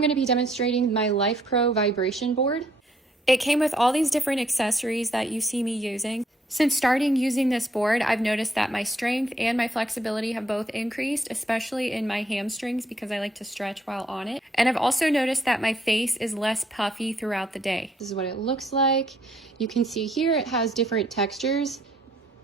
I'm going to be demonstrating my Lifepro vibration board. It came with all these different accessories that you see me using. Since starting using this board, I've noticed that my strength and my flexibility have both increased, especially in my hamstrings because I like to stretch while on it. And I've also noticed that my face is less puffy throughout the day. This is what it looks like. You can see here it has different textures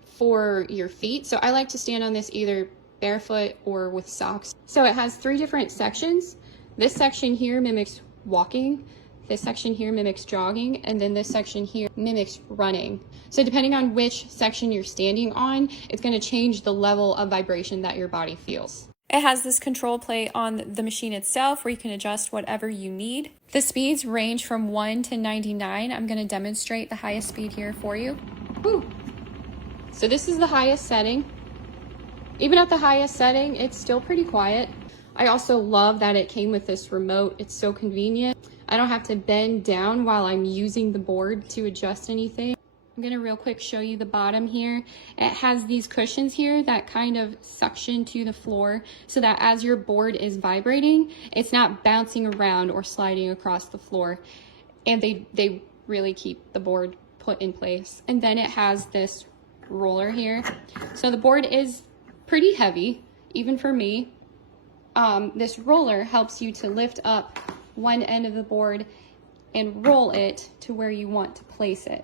for your feet. So I like to stand on this either barefoot or with socks. So it has 3 different sections. This section here mimics walking. This section here mimics jogging, and then this section here mimics running. So depending on which section you're standing on, it's going to change the level of vibration that your body feels. It has this control plate on the machine itself where you can adjust whatever you need. The speeds range from 1 to 99. I'm going to demonstrate the highest speed here for you. Woo. So this is the highest setting. Even at the highest setting, it's still pretty quiet. I also love that it came with this remote. It's so convenient. I don't have to bend down while I'm using the board to adjust anything. I'm gonna real quick show you the bottom here. It has these cushions here that kind of suction to the floor so that as your board is vibrating, it's not bouncing around or sliding across the floor. And they really keep the board put in place. And then it has this roller here. So the board is pretty heavy, even for me. This roller helps you to lift up one end of the board and roll it to where you want to place it.